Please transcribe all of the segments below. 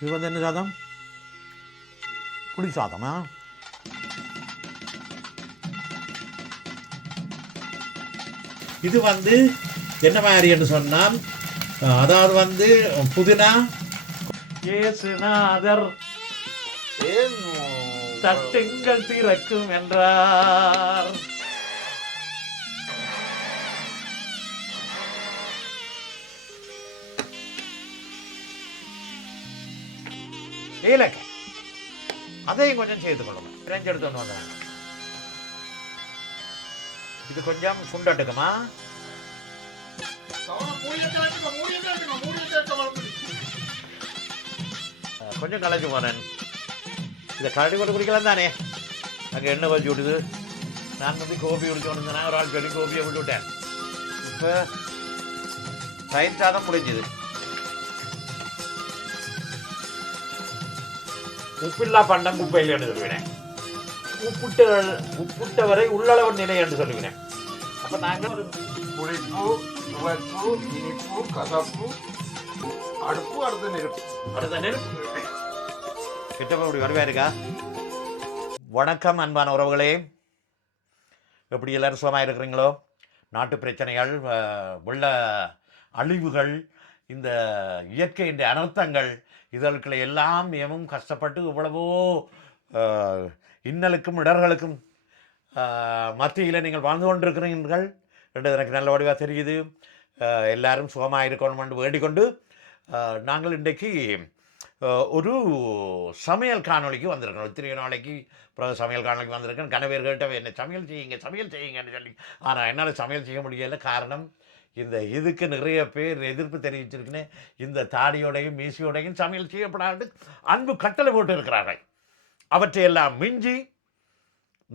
இது வந்து என்ன சாதம்? புளி சாதமா? இது வந்து என்ன மாதிரி என்று சொன்னால் அதாவது வந்து புதினா இயேசுநாதர் ಏನು தட்டுங்கள் திறக்கும் என்றார். ஏலக்காய் அதையும் கொஞ்சம் சேர்த்து கொள்ளணும் ரெஞ்சு எடுத்து வந்து வந்தாங்க இது கொஞ்சம் சுண்டட்டுக்குமா கொஞ்சம் கலைச்சு போனேன். இதை கரடி கொண்டு குடிக்கலாம் தானே? அங்கே எண்ணெய் வச்சு விடுது நான் வந்து கோபி வந்தேன் ஒரு ஆள் சொல்லி கோபியை விட்டு விட்டேன். இப்போ தயிர் சாதம் முடிஞ்சுது உப்பில்லா பண்டம் குப்பையில் என்று சொல்லுவேன் உப்புட்ட உப்புட்டவரை உள்ளளவு நிலை என்று சொல்லுவேன் அப்போ நாங்கள் புளிப்பு இனிப்பு கசப்பு அடுப்பு அடுத்த நெருப்பு. அடுத்த நெருப்பு. கிட்டப்ப இப்படி வரவே இருக்கா? வணக்கம் அன்பான உறவுகளே. எப்படி எல்லாரும் சுகமாக இருக்கிறீங்களோ? நாட்டு பிரச்சனைகள் வெள்ள அழிவுகள் இந்த இயற்கையின் அனர்த்தங்கள் இதற்களை எல்லாம் மிகவும் கஷ்டப்பட்டு இவ்வளவோ இன்னலுக்கும் இடர்களுக்கும் மத்தியில் நீங்கள் வாழ்ந்து கொண்டிருக்கிறீர்கள் என்று எனக்கு நல்ல வடிவாக தெரியுது. எல்லாரும் சுகமாக இருக்கணும் என்று வேண்டிக்கொண்டு நாங்கள் இன்றைக்கு ஒரு சமையல் காணொளிக்கு வந்திருக்கோம் இத்தனை நாளைக்கு அப்புறம் சமையல் காணொலிக்கு வந்திருக்கேன் கணவர் கேட்ட என்ன சமையல் செய்யுங்க சமையல் செய்யுங்கன்னு சொல்லி. ஆனால் என்னால் சமையல் செய்ய முடியல. காரணம் இந்த இதுக்கு நிறைய பேர் எதிர்ப்பு தெரிவிச்சிருக்கேன் இந்த தாடியோடையும் மீசியோடையும் சமையல் செய்யப்படாது. அன்பு கட்டளை போட்டு இருக்கிறார்கள் அவற்றையெல்லாம் மிஞ்சி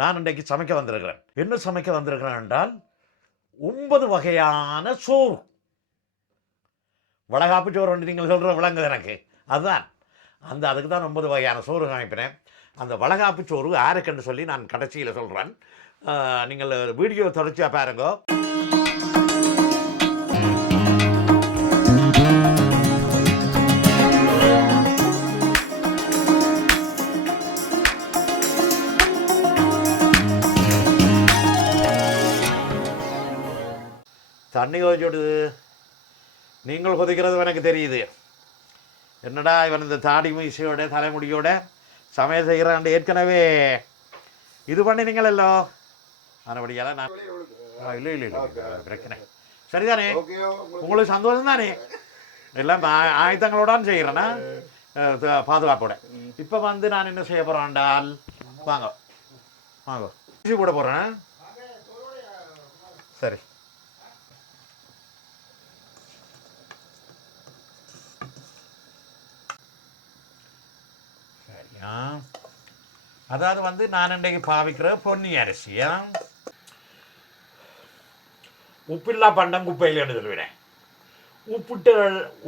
நான் இன்றைக்கு சமைக்க வந்திருக்கிறேன். என்ன சமைக்க வந்திருக்கிறேன் என்றால் ஒன்பது வகையான சோறு. வளகாப்பு சோறு ஒன்று நீங்கள் சொல்கிற விளங்குது எனக்கு. அதுதான். அந்த அதுக்கு தான் ஒன்பது வகையான சோறு காமிப்பினேன் அந்த வளகாப்பு சோறு யாருக்குன்னு சொல்லி நான் கடைசியில் சொல்கிறேன் நீங்கள் வீடியோ தொடர்ச்சியாக பாருங்கள் தண்ணி கொதிச்சுடுது நீங்கள் கொதிக்கிறது எனக்கு தெரியுது. என்னடா இவன் இந்த தாடி மீசையோட தலைமுடியோட சமையல் செய்கிறான் ஏற்கனவே. இது பண்ணினீங்களല്ലോ மறுபடியால நான் இல்லை இல்லை இல்லை பிரச்சனை. சரிதானே? உங்களுக்கு சந்தோஷம் தானே எல்லாம் ஆ- ஆயுதங்களோடான் செய்கிறேன்னா பாதுகாப்போட இப்போ வந்து நான் என்ன செய்ய போகிறேன்டால் வாங்க வாங்க. இஞ்சி போட போகிறேன் சரி சரியா அதாவது வந்து நான் இன்றைக்கு பாவிக்கிற பொன்னி அரிசியா உப்பில்லா பண்டம் குப்பையில் என்று சொல்லுவேன் உப்புட்ட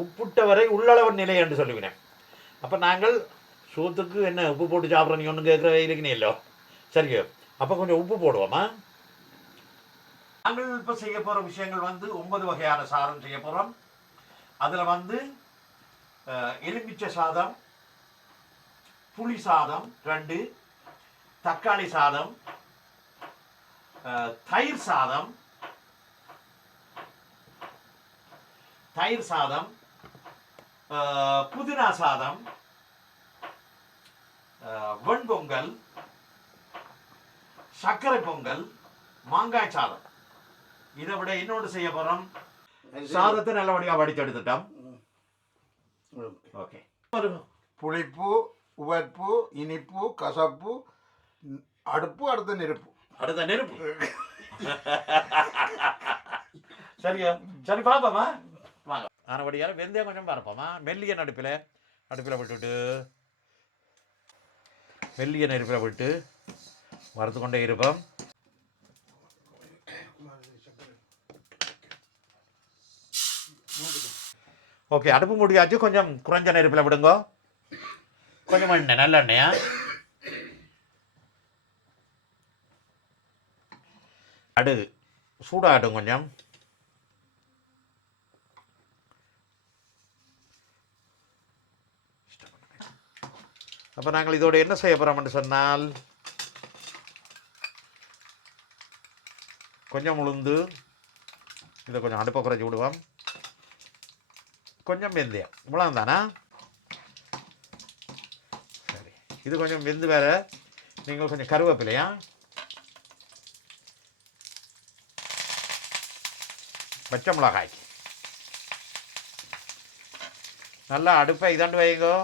உப்புட்டவரை உள்ளளவு நிலை என்று சொல்லுவேன் அப்போ நாங்கள் சோத்துக்கு என்ன உப்பு போட்டு சாப்பிட்ற நீ ஒன்றும் கேட்குற இருக்கனே இல்லோ சரியோ? அப்போ கொஞ்சம் உப்பு போடுவோமா? நாங்கள் இப்போ செய்ய போகிற விஷயங்கள் வந்து ஒன்பது வகையான சாதம் செய்ய போகிறோம் அதில் வந்து எலுமிச்சை சாதம் புளி சாதம் ரெண்டு. தக்காளி சாதம் தயிர் சாதம். தயிர் சாதம் புதினா சாதம் வெண்பொங்கல் சர்க்கரை பொங்கல் மாங்காய் சாதம். இதை விட இன்னொன்று செய்ய போறோம்? சாதத்தை நல்லபடியாக வடித்து எடுத்துட்டோம் ஓகே. புளிப்பு உவப்பு இனிப்பு கசப்பு அடுப்பு அடுத்த நெருப்பு. அடுத்த நெருப்பு. சரியா? சரி பாப்பாமா வாங்க. ஆனபடியால் வெந்தயம் கொஞ்சம் பார்ப்போமா? மெல்லிய நடுப்பில். அடுப்பில் விட்டுட்டு மெல்லிய நெருப்பில் விட்டு வறுத்து கொண்டே இருப்போம். ஓகே அடுப்பு முடியாச்சு. கொஞ்சம் குறைஞ்ச நெருப்பில் விடுங்க. கொஞ்சம் எண்ணெய் நல்ல எண்ணெயா அடுகு சூடாகட்டும் கொஞ்சம். அப்போ நாங்கள் இதோட என்ன செய்ய போகிறோம்னு சொன்னால் கொஞ்சம் உளுந்து இதை கொஞ்சம் அடுப்பை குறைச்சி விடுவோம். கொஞ்சம் வெந்தயம் இவ்வளோ தானா சரி இது கொஞ்சம் வெந்து வேற. நீங்கள் கொஞ்சம் கருவேப்பிலையா? பச்சை மிளகாய். நல்லா அடுப்பை இதாண்டு வைங்கோ.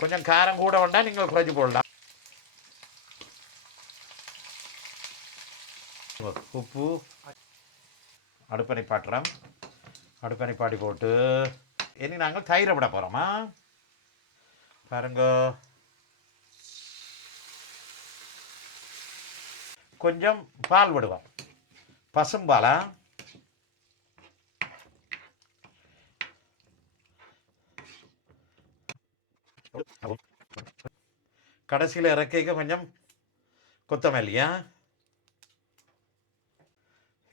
கொஞ்சம் காரம் கூட வேண்டாம் நீங்கள் குறைச்சி போடலாம். உப்பு. அடுப்பனை பாட்டுறோம் அடுப்பனை பாட்டி போட்டு இனி நாங்கள் தயிரை விட போகிறோமா பாருங்க. கொஞ்சம் பால் விடுவோம். பசும்பாலா கடைசியில் இறக்கிக்க கொஞ்சம் கொத்தமல்லியா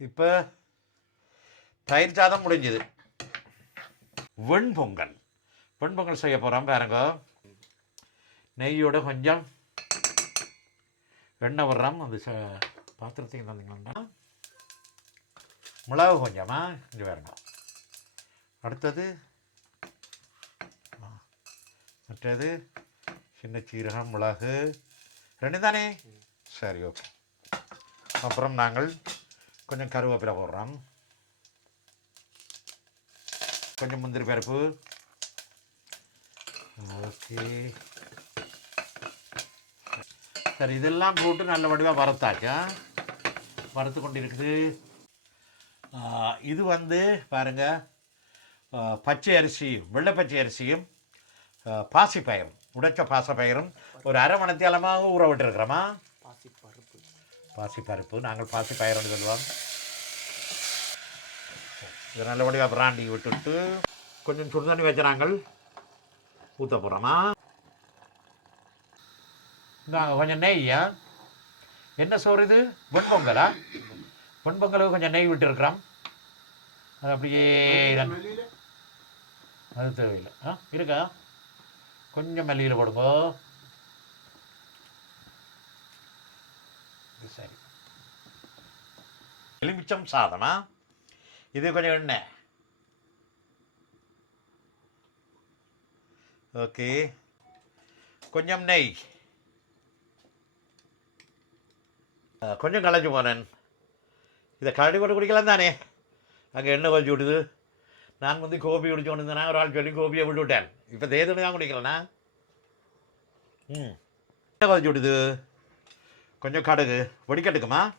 இப்போ தயிர் சாதம் முடிஞ்சுது. வெண்பொங்கல். வெண்பொங்கல் செய்ய போகிறோம் பாருங்க. நெய்யோட கொஞ்சம் எண்ணெய் விடுறோம். அந்த ச பாத்திரத்தையும் தந்தீங்கன்னா மிளகு கொஞ்சமா இங்கே வேறுங்க அடுத்தது மற்றது சின்ன சீரகம் மிளகு ரெண்டு தானே? சரி ஓகே. அப்புறம் நாங்கள் கொஞ்சம் கருவேப்பிலை போடுறோம். கொஞ்சம் முந்திரி பருப்பு. ஓகே. சரி இதெல்லாம் போட்டு நல்ல வடிவாக வறுத்தாச்சா? வறுத்து கொண்டு இருக்குது இது வந்து பாருங்க ஆ, பச்சை அரிசியும் வெள்ளை பச்சை அரிசியும் ஆ, பாசிப்பயிரும் உடைச்ச பாசப்பயிரும் ஒரு அரை மணத்தியாலமாக ஊற விட்டுருக்குறோமா? பாசிப்பருப்பு. நாங்கள் பாசிப்பயிரோடு சொல்லுவோம். இது நல்லபடியாக பிராண்டி விட்டுட்டு கொஞ்சம் சுடு தண்ணி வச்சுறாங்க ஊற்ற போகிறோமா இந்தாங்க கொஞ்சம் நெய்யா? என்ன சோறு இது? வெண்பொங்கலா வெண்பொங்கலுக்கு கொஞ்சம் நெய் விட்டுருக்குறோம். அது அப்படியே அது தேவையில்லை. ஆ இருக்கா? கொஞ்சம் மல்லியில் போடுங்க. சரி. எலுமிச்சம் சாதமா? இது கொஞ்சம் எண்ணெய். ஓகே. கொஞ்சம் நெய். ஆ, கொஞ்சம் களைஞ்சு போனேன். இதை கரடி போட்டு குடிக்கலாம் தானே? அங்கே எண்ணெய் கொஞ்சம் விடுது நான் வந்து கோபி குடிச்சு கொண்டு இருந்தேன். ஒரு ஆள் சொல்லி கோபியை விட்டு விட்டேன். இப்போ தேதுன்னு தான் குடிக்கலண்ணா. ம். எண்ணெய் கொஞ்சம் விடுது கொஞ்சம் கடுகு. வடிக்கட்டுக்குமா?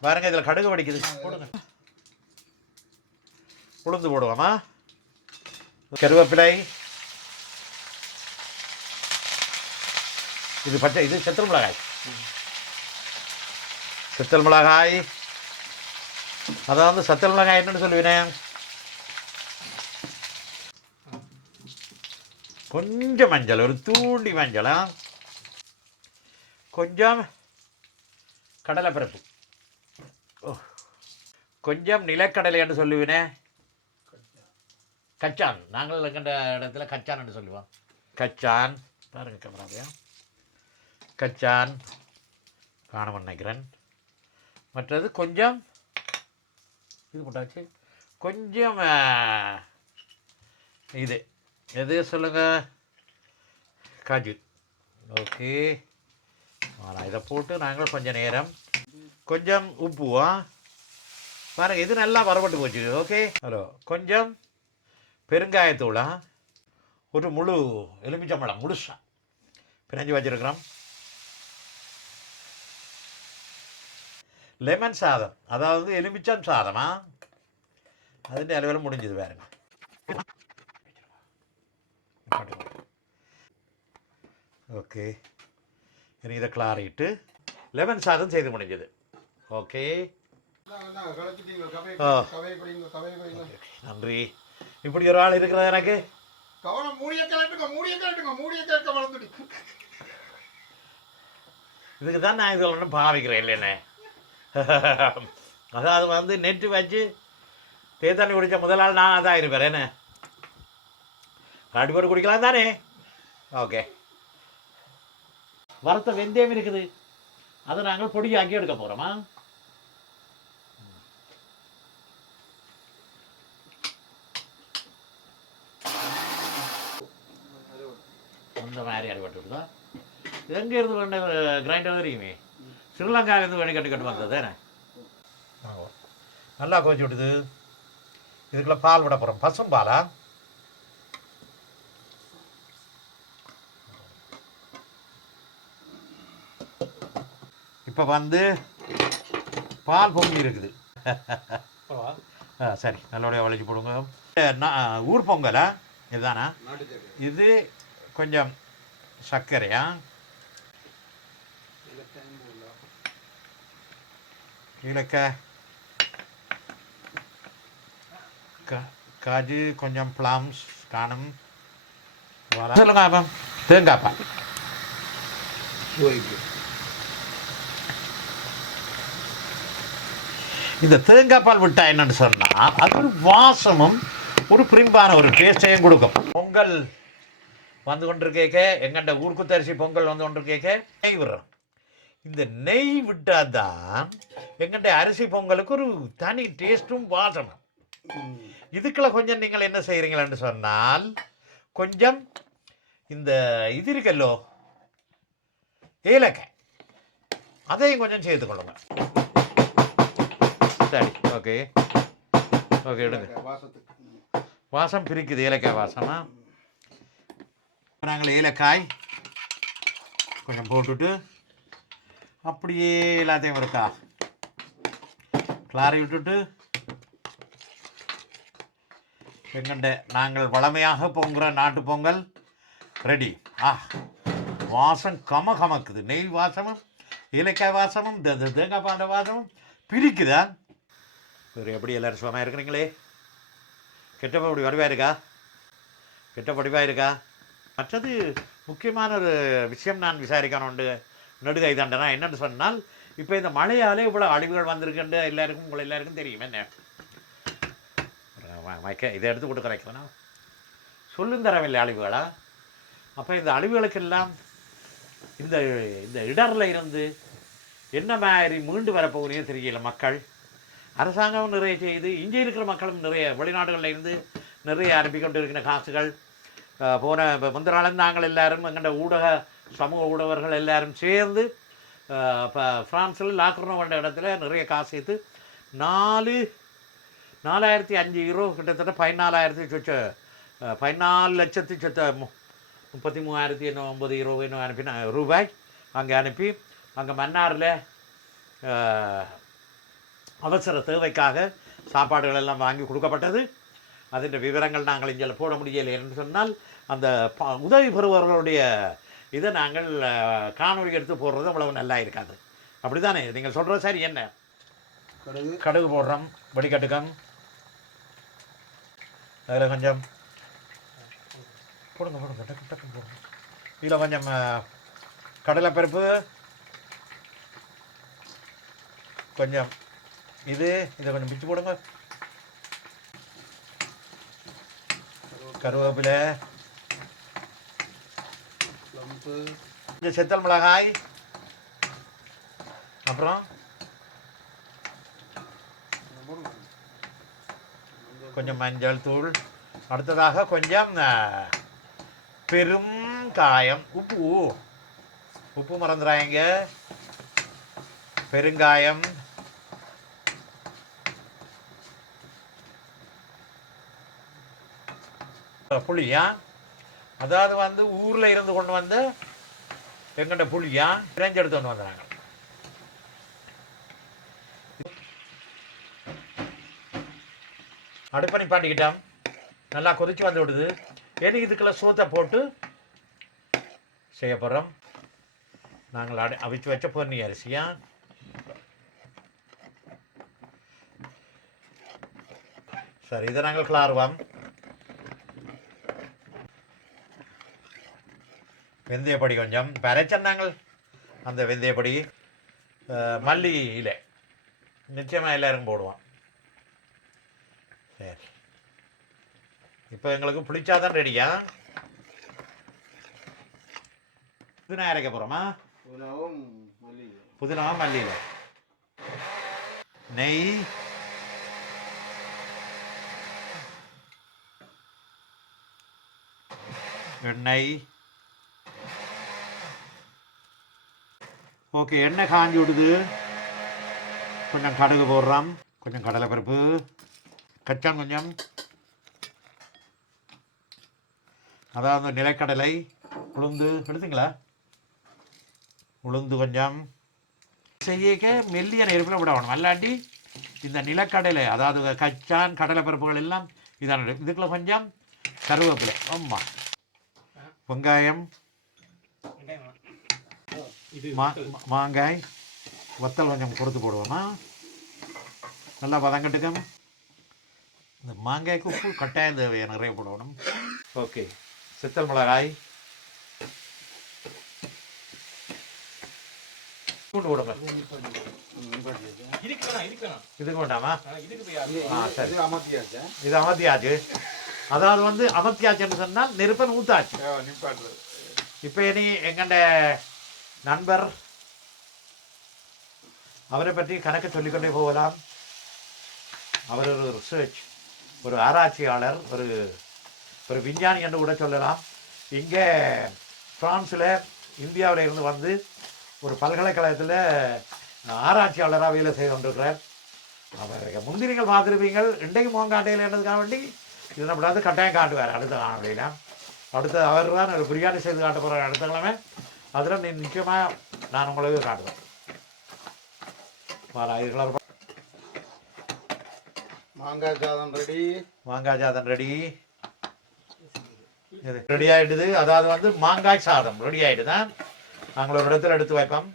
பாருங்க இதில் கடுகு வடிக்குது. போடுங்க. உளுந்து போடுவோமா? கருவேப்பிலை. இது பச்சை இது செத்தல் மிளகாய். செத்தல் மிளகாய். அதாவது சத்தல் மிளகாய் என்னன்னு சொல்லுவினேன் கொஞ்சம் மஞ்சள் ஒரு தூண்டி மஞ்சளா கொஞ்சம் கடலைப்பருப்பு. ஓ கொஞ்சம் நிலக்கடலை என்று சொல்லுவினேன் கச்சான். நாங்கள் கண்ட இடத்துல கச்சான் என்று சொல்லுவோம். கச்சான். பாருங்க கேமராவையா. கச்சான். காண நினைக்கிறேன் மற்றது கொஞ்சம் இது போட்டாச்சு. கொஞ்சம் இது. எது சொல்லுங்க? காஜு. ஓகே. ஆனால் இதை போட்டு நாங்கள் கொஞ்சம் நேரம் கொஞ்சம் உப்புவா. பாருங்க இது நல்லா வரப்பட்டு போச்சு. ஓகே. ஹலோ கொஞ்சம் பெருங்காயத்தூளா ஒரு முழு எலுமிச்சம்பழம் முழுசா பிணைஞ்சு வச்சிருக்கிறோம் லெமன் சாதம் அதாவது எலுமிச்சம் சாதமா അതിൻ്റെ അലവലം മുടിഞ്ഞത് വേറെ ஓகே இனி இதை கிளாரிட்டு லெமன் சாதம் செய்து முடிஞ்சது ஓகே இந்தாங்க, இப்படி ஒரு ஆள் இருக்கிறது எனக்கு? கவனம் மூடிய கலட்டுங்க மூடிய கலட்டுங்க மூடிய கலட்ட வளர்ந்துடு. இதுக்கு தான் நான் இது ஒன்றும் பாவிக்கிறேன் இல்லைண்ணே அதாவது வந்து நெட்டு வச்சு தேர்தல் குடித்த முதல் ஆள் நான் தான் இருப்பேன் என்ன? அடிபட்டு குடிக்கலாம் தானே? ஓகே. வறுத்த வெந்தயம் இருக்குது. அதை நாங்கள் பொடியாக்கி எடுக்க போகிறோமா அந்த மாதிரி அடிபட்டு எங்கே இருந்து வேண்ட கிரைண்டர் தெரியுமே ஸ்ரீலங்காவிலேருந்து வேணி கட்டு கட்டு வந்தது நல்லா கோச்சு விடுது. இதுக்குள்ள பால் விட போகிறோம் பசும் பாலா? இப்போ வந்து பால் பொங்கி இருக்குது. ஆ சரி. நல்லபடியாக வளைச்சி போடுங்க. ஊர் பொங்கலா? இதுதானா? இது கொஞ்சம் சர்க்கரையா? ஏலக்காய் கா- காஜு கொஞ்சம் ப்ளம்ஸ் காணும். சொல்லுங்க அப்போ தேங்காய் பால். இந்த தேங்காய் பால் விட்டா என்னன்னு சொன்னால் அது ஒரு வாசமும் ஒரு பிரிம்பான ஒரு டேஸ்டையும் கொடுக்கும். பொங்கல் வந்து கொண்டிருக்கேக்க. எங்கண்ட ஊர்க்குத்தரிசி பொங்கல் வந்து கொண்டிருக்கேக்க. நெய் விடுறோம். இந்த நெய் விட்டாதான் எங்கண்ட அரிசி பொங்கலுக்கு ஒரு தனி டேஸ்ட்டும் வாசமும் இதுக்குள்ள கொஞ்சம் நீங்கள் என்ன செய்கிறீங்களன்னு சொன்னால் கொஞ்சம் இந்த இது இருக்கல்லோ ஏலக்காய். அதையும் கொஞ்சம் சேர்த்துக்கொள்ளுங்க சரி ஓகே. ஓகே எடுங்க. வாசம் பிரிக்குது ஏலக்காய் நாங்கள் ஏலக்காய் கொஞ்சம் போட்டுட்டு அப்படியே எல்லாத்தையும் இருக்கா கிளாரி விட்டுட்டு எங்கண்ட நாங்கள் வளமையாக பொங்குற நாட்டு பொங்கல் ரெடி. ஆ வாசம் கம கமக்குது நெய் வாசமும் ஏலக்காய் வாசமும் தேங்காய் பாண்ட வாசமும் பிரிக்குதா? வேறு எப்படி எல்லாரும் சுகமாக இருக்கிறீங்களே? கெட்ட படி வடிவாக இருக்கா? கெட்ட படிவாக இருக்கா? மற்றது முக்கியமான ஒரு விஷயம் நான் விசாரிக்கணுண்டு நடுகை தண்டனா என்னன்னு சொன்னால் இப்போ இந்த மழையாலே இவ்வளோ அழிவுகள் வந்திருக்குண்டு எல்லாருக்கும் உங்களை எல்லாருக்கும் தெரியும். என்ன? மயக்க இதை எடுத்து கொடுத்து குறைக்கணும் சொல்லும் தரவில்லை அழிவுகளா? அப்போ இந்த அழிவுகளுக்கெல்லாம் இந்த இந்த இடரில் இருந்து என்ன மாதிரி மீண்டு வரப்போகுனே தெரியல மக்கள். அரசாங்கம் நிறைய செய்து இங்கே இருக்கிற மக்களும் நிறைய வெளிநாடுகளில் இருந்து நிறைய அனுப்பி கொண்டு இருக்கிற காசுகள் போன இப்போ முந்தின நாங்கள் எல்லாரும் எங்கள்ட ஊடக சமூக ஊடகர்கள் எல்லாரும் சேர்ந்து இப்போ ஃப்ரான்ஸில் லாக்ரோ என்ற இடத்துல நிறைய காசு சேர்த்து நாலு நாலாயிரத்தி அஞ்சு யூரோ கிட்டத்தட்ட பதினாலாயிரத்தி சொச்ச பதினாலு லட்சத்தி சொத்த மு- முப்பத்தி மூவாயிரத்தி என்ன ஒம்பது யூரோ இன்னும் அனுப்பின ரூபாய் அங்கே அனுப்பி அங்கே மன்னாரில் அவசர தேவைக்காக சாப்பாடுகள் எல்லாம் வாங்கி கொடுக்கப்பட்டது. அதின் விவரங்கள் நாங்கள் இங்கே போட முடியலை என்று சொன்னால் அந்த ப- உதவி பெறுபவர்களுடைய இதை நாங்கள் காணொளி எடுத்து போடுறது அவ்வளவு நல்லா இருக்காது. அப்படிதானே? நீங்கள் சொல்கிறது சரி என்ன? கடுகு. கடுகு போடுறோம் வெடிக்கட்டுக்கம். அதில் கொஞ்சம் போடுங்க போடுங்க டக்கு டக்கு போடுங்க. இதில் கொஞ்சம் கடலைப்பருப்பு கொஞ்சம் இது இதை கொஞ்சம் பிச்சு போடுங்க. கருவேப்பிலை. கொஞ்சம் செத்தல் மிளகாய். அப்புறம்? கொஞ்சம் மஞ்சள் தூள். அடுத்ததாக கொஞ்சம் பெரும் காயம். உப்பு. உப்பு மறந்துடாங்க பெருங்காயம். புளியா? அதாவது வந்து ஊரில் இருந்து கொண்டு வந்து எங்கிட்ட புளியா? பிரிஞ்சு எடுத்து கொண்டு வந்தாங்க. அடுப்பணி பாட்டிக்கிட்டோம். நல்லா கொதிச்சு வந்து விடுது. எனக்கு இதுக்குள்ள சோத்தை போட்டு செய்ய போகிறோம் நாங்கள் அடி அவிச்சு வச்ச பொன்னி அரிசியா? சரி இதை நாங்கள் கிளாருவோம். வெந்தயப்பொடி கொஞ்சம். பரைச்சன் நாங்கள் அந்த வெந்தயப்பொடி மல்லி இலை. நிச்சயமாக எல்லாரும் போடுவோம் சரி. இப்போ எங்களுக்கு புளிச்சாதான் ரெடியா? புதினா அரைக்க போகிறோமா புதினா மல்லியில் நெய். எண்ணெய். ஓகே எண்ணெய் காஞ்சி விடுது. கொஞ்சம் கடுகு போடுறோம். கொஞ்சம் கடலைப்பருப்பு. கச்சான் கொஞ்சம். அதாவது நிலக்கடலை உளுந்து எடுத்துங்களா? உளுந்து கொஞ்சம். செய்யக்க மெல்லிய நெருப்பில் விடணும் அல்லாட்டி இந்த நிலக்கடலை அதாவது கச்சான் கடலைப்பருப்புகள் எல்லாம் இதான இதுக்குள்ள கொஞ்சம் கருவேப்பிலை. ஆமாம் வெங்காயம்? மா மா- மாங்காய் வத்தல் கொஞ்சம் கொடுத்து போடுவோமா? நல்லா வதங்கட்டுக்கும். இந்த மாங்காய்க்கு உப்பு கட்டாயம் தேவை நிறைய போடணும். ஓகே. சித்தல் மிளகாய். பூண்டு போடுங்க. இதுக்கு வேண்டாமா? ஆ சரி. இது அமர்த்தியாச்சா? அதாவது வந்து அமர்த்தியாச்சுன்னு சொன்னால் நெருப்பன் ஊத்தாச்சு. இப்போ இனி எங்கண்ட நண்பர் அவரை பற்றி கணக்கு சொல்லிக்கொண்டே போகலாம். அவர் ஒரு ரிசர்ச் ஒரு ஆராய்ச்சியாளர் ஒரு ஒரு விஞ்ஞானி என்று கூட சொல்லலாம். இங்கே பிரான்ஸில் இந்தியாவில் இருந்து வந்து ஒரு பல்கலைக்கழகத்தில் ஆராய்ச்சியாளராக வேலை செய்து கொண்டிருக்கிறார். அவர் முந்திரிகள் நீங்கள் பார்த்துருப்பீங்கள் இன்றைக்கு மோங்காட்டையில் என்னதுக்காக வேண்டி? இது நம்மளாவது கட்டாயம் காட்டுவார். அடுத்த காணொலியில் அடுத்த அவர் தான் ஒரு பிரியாணி செய்து காட்ட போகிறார் அடுத்த கிழமை அதில் நீ நிச்சயமாக நான் உங்களுக்கு காட்டுவேன். இது கலர் மாங்காய் சாதம் ரெடி. மாங்காய் சாதம் ரெடி. இது ரெடி ஆயிடுது. அதாவது வந்து மாங்காய் சாதம் ரெடி ஆயிடுதா நாங்கள் ஒரு இடத்துல எடுத்து வைப்போம்.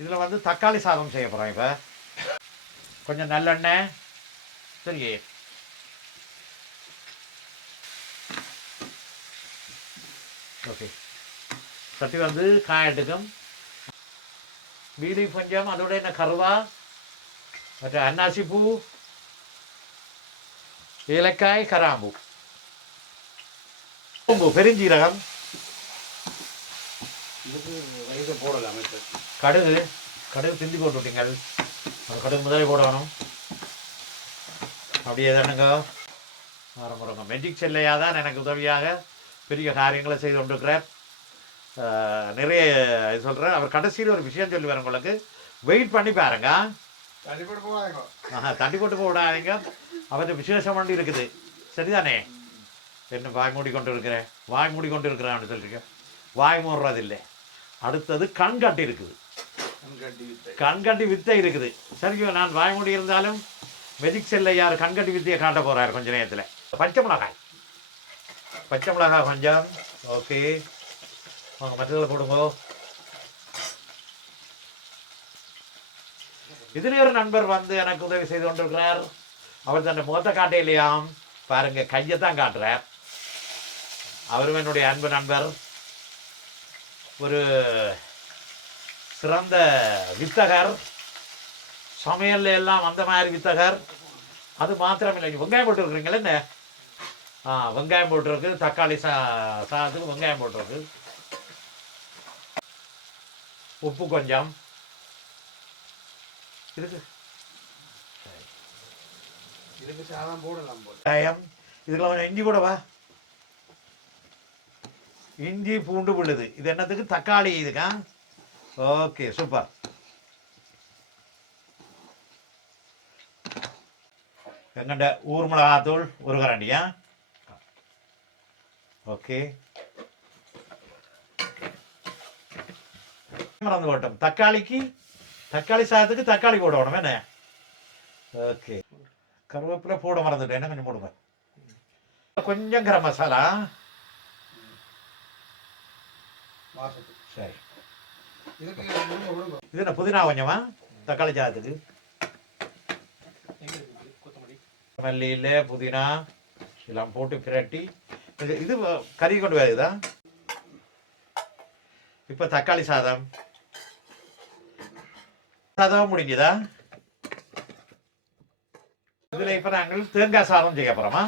இதில் வந்து தக்காளி சாதம் செய்ய போகிறோம் இப்போ. கொஞ்சம் நல்லெண்ணெய். சரி. ஓகே. சட்டி வந்து காயட்டுக்கும் பீடி கொஞ்சம் அதோட என்ன கருவா? மற்ற அன்னாசி பூ ஏலக்காய் கராம்பு. பூம்பு பெருஞ்சீரகம். இதுக்கு வயசு போடல அமைச்சர். கடுகு கடுகு பிந்தி போட்டு விட்டீங்கள். அந்த கடுகு முதலே போடணும். அப்படியே தானுங்க. ஆரம்பங்க மெஜிக் செல்லையா தான் எனக்கு உதவியாக பெரிய காரியங்களை செய்து கொண்டிருக்கிறார். ஆஹ், நிறைய இது சொல்கிறேன் அவர் கடைசியில் ஒரு விஷயம் சொல்லுவார் உங்களுக்கு. வெயிட் பண்ணி பாருங்க. தண்ணி போட்டு போடாதீங்க. அவருக்கு விசேஷம் வண்டி இருக்குது. சரிதானே? என்ன வாய் மூடி கொண்டு இருக்கிறேன் வாய் மூடி கொண்டு இருக்கிறான்னு சொல்றீங்க. வாய் மூடுறதில்லை. அடுத்தது கண் கட்டி இருக்குது. கட்டி வித்தை. இருக்குது. சரிங்க நான் வாய் மூடி இருந்தாலும் மெஜிக் செல்ல யார் கண்கட்டி வித்தையை காட்ட போறாரு கொஞ்ச நேரத்தில்? பச்சை மிளகாய். பச்சை மிளகாய் கொஞ்சம். ஓகே வாங்க மற்றதில் போடுங்க. இதில் ஒரு நண்பர் வந்து எனக்கு உதவி செய்து கொண்டிருக்கிறார். அவர் தன்னை முகத்தை காட்டையிலையாம் பாருங்க கையை தான் காட்டுறார். அவரும் என்னுடைய அன்பு நண்பர். ஒரு சிறந்த வித்தகர். சமையல்ல எல்லாம் அந்த மாதிரி வித்தகர். அது மாத்திரம் இல்லை வெங்காயம் போட்டுருக்குறீங்களே என்ன? ஆ வெங்காயம் போட்டிருக்கு. தக்காளி சா சாதத்துக்கு வெங்காயம் போட்டிருக்கு. உப்பு கொஞ்சம் இருக்கு இதுக்கு சாதம் போடலாம் வெங்காயம் இதுல கொஞ்சம் இஞ்சி போடவா இஞ்சி பூண்டு விழுது இது என்னத்துக்கு? தக்காளி இதுக்கா? ஓகே சூப்பர் எங்கண்ட ஊர் மிளகாத்தூள் ஒரு கரண்டியா? ஓகே மறந்து போட்டோம். தக்காளிக்கு தக்காளி சாதத்துக்கு தக்காளி போடணும் என்ன? ஓகே கருவேப்பிலை போட மறந்துட்டேன். என்ன கொஞ்சம் போடுங்க. கொஞ்சம் கரம் மசாலா. சரி. இது என்ன புதினா கொஞ்சமா? தக்காளி சாதத்துக்கு. மல்லியில் புதினா இதெல்லாம் போட்டு பிரட்டி. இது இது கறி கொண்டு வருதா இப்போ தக்காளி சாதம். சாதம் முடிஞ்சதா இதில் இப்போ நாங்கள் தேங்காய் சாதம் செய்ய போகிறோமா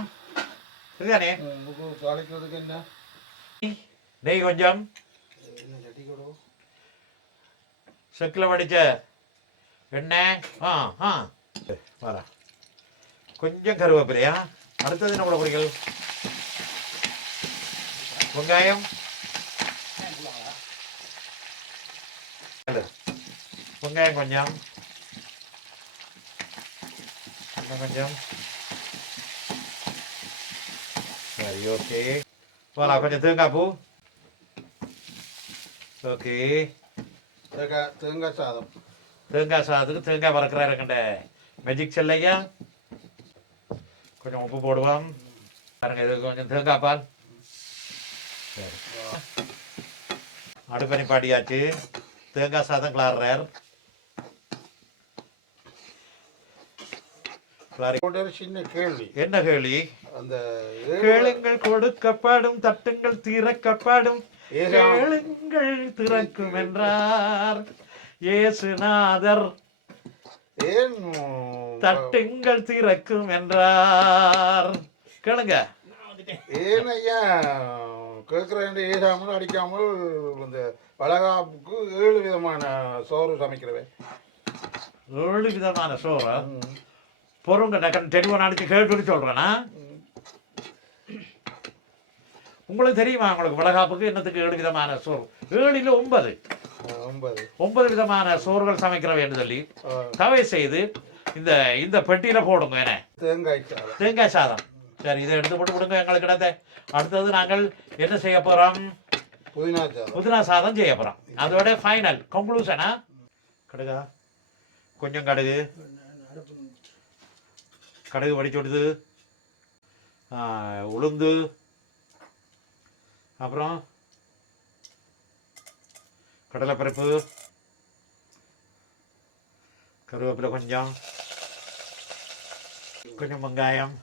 சரிதானே தாளிக்கிறதுக்கு என்ன நெய் கொஞ்சம் செக்கில் வடிச்ச எண்ணெய் ஆ ஆ வர கொஞ்சம் கருவேப்பிலையா அடுத்தது என்ன கூட வெங்காயம் வெங்காயம் கொஞ்சம் கொஞ்சம் சரி ஓகே போலாம் கொஞ்சம் தேங்காய் பூ ஓகே தேங்காய் தேங்காய் சாதம் தேங்காய் சாதத்துக்கு தேங்காய் வறக்கிறாரு கண்ட மெஜிக் செல்லையா கொஞ்சம் உப்பு போடுவோம் பாருங்க இது கொஞ்சம் தேங்காய் பால் சரி அடுப்பணி பாடியாச்சு தேங்காய் சாதம் கிளாடுறார் கிளாரி போட்ட ஒரு சின்ன கேள்வி. என்ன கேள்வி? அந்த கேளுங்கள் கொடுக்கப்படும் தட்டுங்கள் திறக்கப்படும். கேளுங்கள் திறக்கும் என்றார் இயேசுநாதர். ஏன்? தட்டுங்கள் திறக்கும் என்றார் கேளுங்க. ஏன் ஐயா? கேட்குறேன் ஏசாமல் அடிக்காமல் இந்த வளகாப்புக்கு ஏழு விதமான சோறு சமைக்கிறவன். ஏழு விதமான சோறு? பொருங்க டக்குன்னு டெலிஃபோன் அடிச்சு கேட்டுட்டு சொல்றேனா? உங்களுக்கு தெரியுமா உங்களுக்கு வளகாப்புக்கு என்னத்துக்கு ஏழு விதமான சோறு? ஏழில் ஒன்பது? ஒன்பது. ஒன்பது விதமான சோறுகள் சமைக்கிற வேண்டும் சொல்லி தவை செய்து இந்த இந்த பெட்டியில போடுங்க என்ன? தேங்காய் தேங்காய் சாதம். சரி இதை எடுத்து போட்டு கொடுங்க எங்களுக்கு இடத்த அடுத்தது நாங்கள் என்ன செய்ய போறோம்? புதினா சாதம். புதினா சாதம் செய்ய போறோம். அதோட ஃபைனல் கன்க்ளூஷனா கடுகா கொஞ்சம் கடுகு. கடுகு வடிச்சு விடுது. உளுந்து. அப்புறம் கடலைப்பருப்பு. கருவேப்பிலை கொஞ்சம். கொஞ்சம் வெங்காயம்.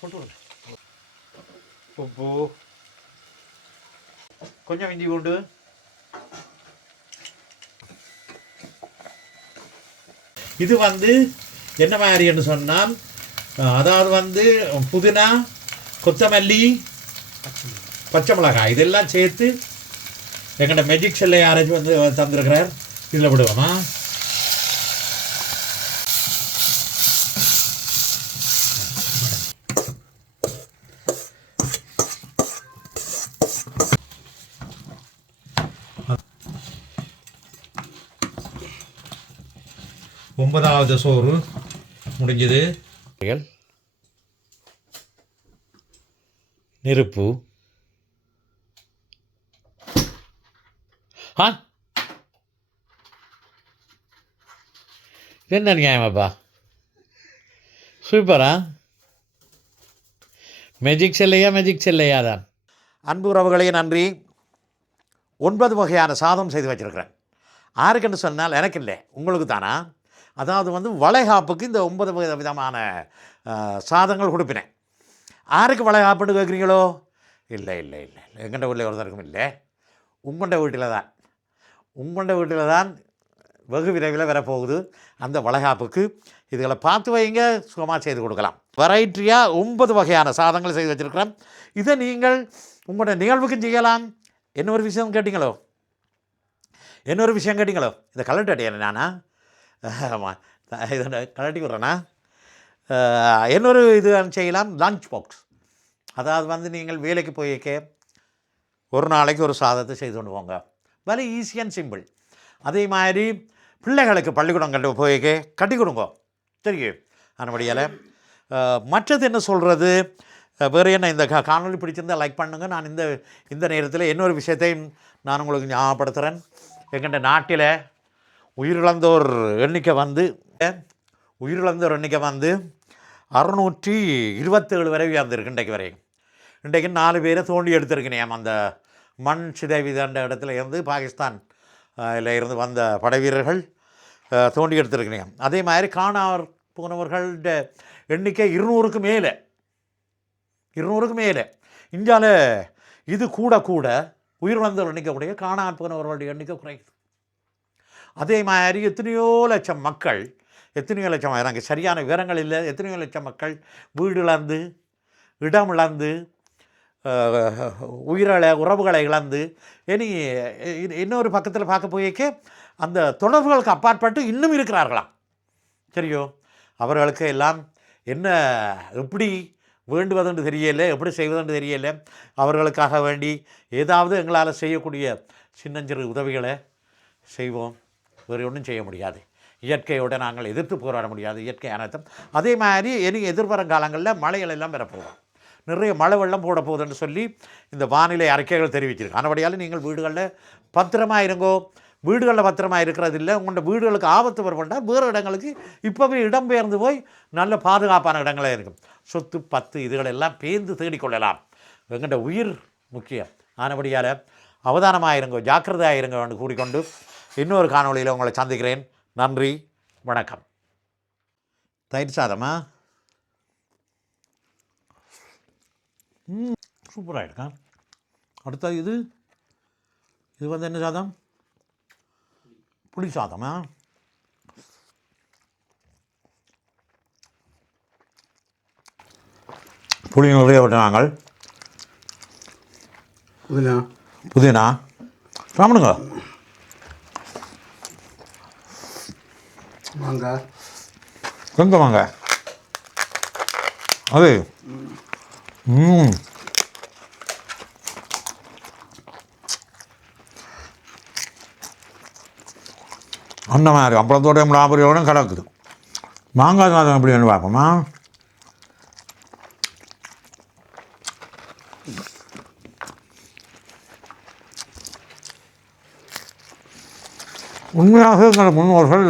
போட்டு உப்பு. கொஞ்சம் இஞ்சி பூண்டு. இது வந்து என்ன மாதிரின்னு சொன்னால் அதாவது வந்து புதினா கொத்தமல்லி பச்சை மிளகாய் இதெல்லாம் சேர்த்து எங்கள்கிட்ட மெஜிக் செல்லை யாராச்சும் வந்து தந்திருக்கிறார். இதில் விடுவோமா? ஒன்பதாவது சோறு. முடிஞ்சது. நெருப்பு. ஆ? என்ன நியாயமாப்பா சூப்பரா? மேஜிக் செல்லையா மேஜிக் செல்லையா தான்? அன்பு உறவுகளே நன்றி. ஒன்பது வகையான சாதம் செய்து வச்சிருக்கிறேன். யாருக்குன்னு சொன்னால் எனக்கு இல்லை உங்களுக்கு தானா அதாவது வந்து வளைகாப்புக்கு இந்த ஒன்பது வித விதமான சாதங்கள் கொடுப்பினேன் யாருக்கு வளைகாப்புன்னு கேட்குறீங்களோ? இல்லை இல்லை இல்லை இல்லை. எங்கள்கிட்ட வீட்டில் ஒருத்தருக்கும் இல்லை. உங்கள்கிட்ட வீட்டில் தான் உங்கள்கிட்ட வீட்டில் தான் வெகு விரைவில் வரப்போகுது அந்த வளைகாப்புக்கு. இதுகளை பார்த்து வைங்க. சுகமாக செய்து கொடுக்கலாம். வெரைட்டியாக ஒன்பது வகையான சாதங்கள் செய்து வச்சுருக்கிறேன் இதை நீங்கள் உங்களோட நிகழ்வுக்கும் செய்யலாம். என்ன ஒரு விஷயம் கேட்டிங்களோ? என்ன ஒரு விஷயம் கேட்டிங்களோ? இந்த கலர் அடையலை நானா? ஆமாம் இதை கலட்டி விட்றேனா? இன்னொரு இது செய்யலாம். லஞ்ச் பாக்ஸ் அதாவது வந்து நீங்கள் வேலைக்கு போய்க்க ஒரு நாளைக்கு ஒரு சாதத்தை செய்து கொண்டு போங்க. வெரி ஈஸி அண்ட் சிம்பிள் அதே மாதிரி பிள்ளைகளுக்கு பள்ளிக்கூடம் கண்டு போய்க்க கட்டி கொடுங்க. தெரியும். அதன்படியால் மற்றது என்ன சொல்கிறது வேறு என்ன இந்த கா- காணொளி லைக் பண்ணுங்கள் நான் இந்த இந்த நேரத்தில் இன்னொரு விஷயத்தையும் நான் உங்களுக்கு ஞாபகப்படுத்துகிறேன் எங்கள்கிட்ட நாட்டில் உயிரிழந்தோர் எண்ணிக்கை வந்து உயிரிழந்தோர் எண்ணிக்கை வந்து அறுநூற்றி இருபத்தேழு வரை உயர்ந்திருக்கு இன்றைக்கு வரை. இன்றைக்கு நாலு பேரை தோண்டி எடுத்திருக்கிறேன். அந்த மண் சிதைவி தண்ட இடத்துல இருந்து பாகிஸ்தான் இதில் இருந்து வந்த படை வீரர்கள் தோண்டி எடுத்திருக்கிறேன். அதே மாதிரி காணார் போனவர்கள்ட எண்ணிக்கை இருநூறுக்கு மேலே. இருநூறுக்கு மேலே. இந்தியாவில் இது கூட கூட உயிரிழந்தோர் எண்ணிக்கை கூடிய காணார் போனவர்களுடைய எண்ணிக்கை குறையுது. அதே மாதிரி எத்தனையோ லட்சம் மக்கள் எத்தனையோ லட்சம் எனக்கு சரியான விவரங்கள் இல்லை. எத்தனையோ லட்சம் மக்கள் வீடு இழந்து இடம் இழந்து அஹ், உயிரலை உறவுகளை இழந்து இனி இன்னொரு பக்கத்தில் பார்க்க போய்க்க அந்த தொடர்புகளுக்கு அப்பாற்பட்டு இன்னும் இருக்கிறார்களாம். சரியோ? அவர்களுக்கு எல்லாம் என்ன எப்படி வேண்டுவதென்று தெரியலை எப்படி செய்வதென்று தெரியலை. அவர்களுக்காக வேண்டி ஏதாவது எங்களால் செய்யக்கூடிய சின்னஞ்சிறு உதவிகளை செய்வோம். வேறு ஒன்றும் செய்ய முடியாது. இயற்கையோட நாங்கள் எதிர்த்து போராட முடியாது இயற்கை அனைத்தும். அதே மாதிரி இனி எதிர்வரும் காலங்களில் மழைகள் எல்லாம் பெறப்போகும் நிறைய மழை வெள்ளம் போட போகுதுன்னு சொல்லி இந்த வானிலை அறிக்கைகள் தெரிவிச்சிருக்கு ஆனபடியால் நீங்கள் வீடுகளில் பத்திரமாக இருங்கோ. வீடுகளில் பத்திரமா இருக்கிறது இல்லை உங்களோட வீடுகளுக்கு ஆபத்து வரப்பட்டால் வேறு இடங்களுக்கு இப்போவே இடம்பெயர்ந்து போய் நல்ல பாதுகாப்பான இடங்களே இருக்கும். சொத்து பத்து இதுகளெல்லாம் பேர்ந்து தேடிக்கொள்ளலாம். எங்கள்கிட்ட உயிர் முக்கியம். ஆனபடியால் அவதானமாக இருங்கோ ஜாக்கிரதையாக இருங்க கூறிக்கொண்டு இன்னொரு காணொளியில் உங்களை சந்திக்கிறேன். நன்றி. வணக்கம். தயிர் சாதமா? ம் சூப்பராக இருக்கா அடுத்தது இது? இது வந்து என்ன சாதம்? புளி சாதமா? புளி நிறைய விட்டு நாங்கள். புதினா. புதினா. சாப்பிடுங்க. மாங்காய் எங்கே வாங்க. அது ம். அந்த மாதிரி அப்பளத்தோட மிளாபுரியோட கிடக்குது. மாங்காய் சாதம் எப்படின்னு பார்ப்போமா? உண்மையாக எங்கள் முன்னோர்கள்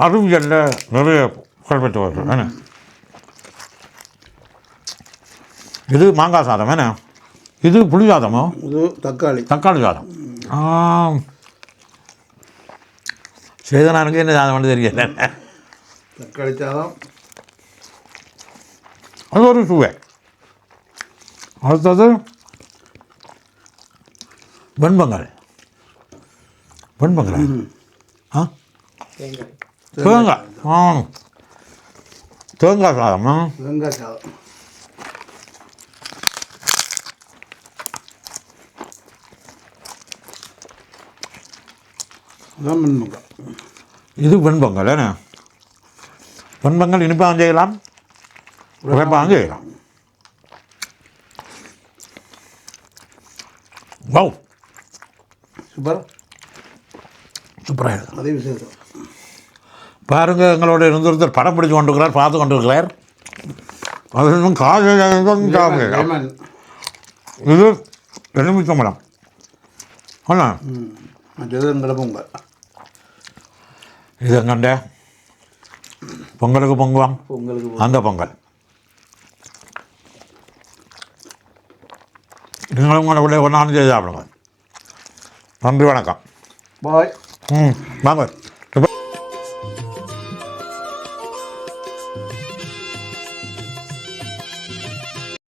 அறிவியலில் நிறைய புகழ்பெற்றவர்கள் என்ன? இது மாங்காய் சாதம் என்ன? இது புளி சாதமோ? இது தக்காளி. தக்காளி சாதம். ஆ. சேதனானுக்கு என்ன சாதம் வந்து தெரியல தக்காளி சாதம். அது ஒரு சுவை. அடுத்தது வெண்பொங்கல். வெண்பொங்கல்? ஆ? தேங்காய். ஆ. தேங்காய் சாதமா வெங்காய சாதம். அதான் மின்முகம் இது வெண்பொங்கல் என்ன? வெண்பொங்கல் இனிப்பாகவும் செய்யலாம் உழைப்பாகவும் செய்யலாம். Wow super? சூப்பராக அதே விசேஷம் பாருங்க எங்களோட இருந்தொருத்தர் படம் பிடிச்சு கொண்டிருக்கிறார் பார்த்து கொண்டிருக்கிறார். அது இன்னும் லெமன் இது எலுமிச்சம்பழம் அண்ணா. ம் மற்றது எங்களை பொங்கல். இது எங்கண்ட? பொங்கலுக்கு பொங்குவான் பொங்கலுக்கு அந்த பொங்கல். நீங்களும் உங்களை விட ஒன்றாலும் செய்து சாப்பிடுங்க. நன்றி வணக்கம். பாய் ம் வாங்க.